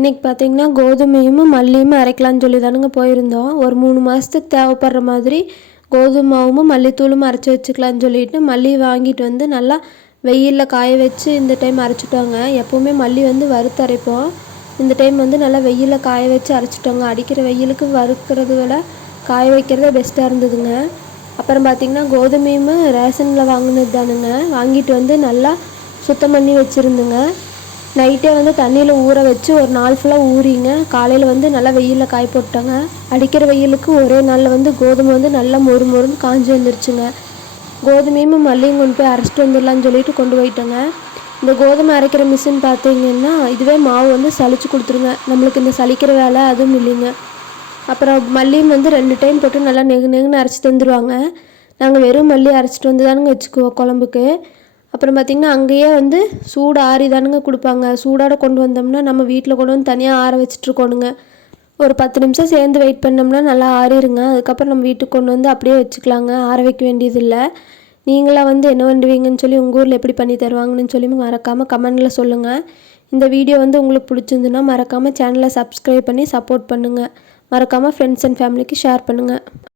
இன்றைக்கி பார்த்திங்கன்னா கோதுமையும் மல்லியும் அரைக்கலான்னு சொல்லி தானுங்க போயிருந்தோம். ஒரு 3 மாதத்துக்கு தேவைப்படுற மாதிரி கோதுமை மாவும் மல்லித்தூளும் அரைச்சி வச்சுக்கலான்னு சொல்லிட்டு மல்லி வாங்கிட்டு வந்து நல்லா வெயிலில் காய வச்சு இந்த டைம் அரைச்சிட்டோங்க. எப்போவுமே மல்லி வந்து வறுத்து அரைப்போம். இந்த டைம் வந்து நல்லா வெயிலில் காய வச்சு அரைச்சிட்டோங்க. அடிக்கிற வெயிலுக்கு வறுக்கிறத விட காய வைக்கிறதே பெஸ்ட்டாக இருந்ததுங்க. அப்புறம் பார்த்திங்கன்னா கோதுமையும் ரேஷனில் வாங்கினது தானுங்க. வாங்கிட்டு வந்து நல்லா சுத்தம் பண்ணி வச்சுருந்துங்க. நைட்டே வந்து தண்ணியில் ஊற வச்சு ஒரு நாள் ஃபுல்லாக ஊறிங்க. காலையில் வந்து நல்லா வெயிலில் காய போட்டாங்க. அடிக்கிற வெயிலுக்கு ஒரே நாளில் வந்து கோதுமை வந்து நல்லா மொறு மொறுன்னு காஞ்சி வந்துருச்சுங்க. கோதுமையும் மல்லியும் கொண்டு போய் அரைச்சிட்டு வந்துடலான்னு சொல்லிட்டு கொண்டு போயிட்டோங்க. இந்த கோதுமை அரைக்கிற மிஷின் பார்த்திங்கன்னா இதுவே மாவு வந்து சலிச்சு கொடுத்துருங்க. நம்மளுக்கு இந்த சலிக்கிற வேலை அதுவும் இல்லைங்க. அப்புறம் மல்லியும் வந்து 2 டைம் போட்டு நல்லா நெகுன்னு அரைச்சி தந்துடுவாங்க. நாங்கள் வெறும் மல்லி அரைச்சிட்டு வந்து தானுங்க வச்சுக்குவோம் குழம்புக்கு. அப்புறம் பார்த்திங்கன்னா அங்கேயே வந்து சூடு ஆறி தானுங்க கொடுப்பாங்க. சூடோடு கொண்டு வந்தோம்னா நம்ம வீட்டில் கொண்டு வந்து தனியாக ஆற வச்சுட்ருக்கோணுங்க. ஒரு 10 நிமிஷம் சேர்ந்து வெயிட் பண்ணோம்னா நல்லா ஆறிடுங்க. அதுக்கப்புறம் நம்ம வீட்டுக்கு கொண்டு வந்து அப்படியே வச்சுக்கலாங்க. ஆற வைக்க வேண்டியதில்லை. நீங்களாம் வந்து என்ன பண்ணுவீங்கன்னு சொல்லி உங்கள் ஊரில் எப்படி பண்ணி தருவாங்கன்னு சொல்லி மறக்காமல் கமெண்டில் சொல்லுங்கள். இந்த வீடியோ வந்து உங்களுக்கு பிடிச்சிருந்துன்னா மறக்காமல் சேனலை சப்ஸ்கிரைப் பண்ணி சப்போர்ட் பண்ணுங்கள். மறக்காமல் ஃப்ரெண்ட்ஸ் அண்ட் ஃபேமிலிக்கு ஷேர் பண்ணுங்கள்.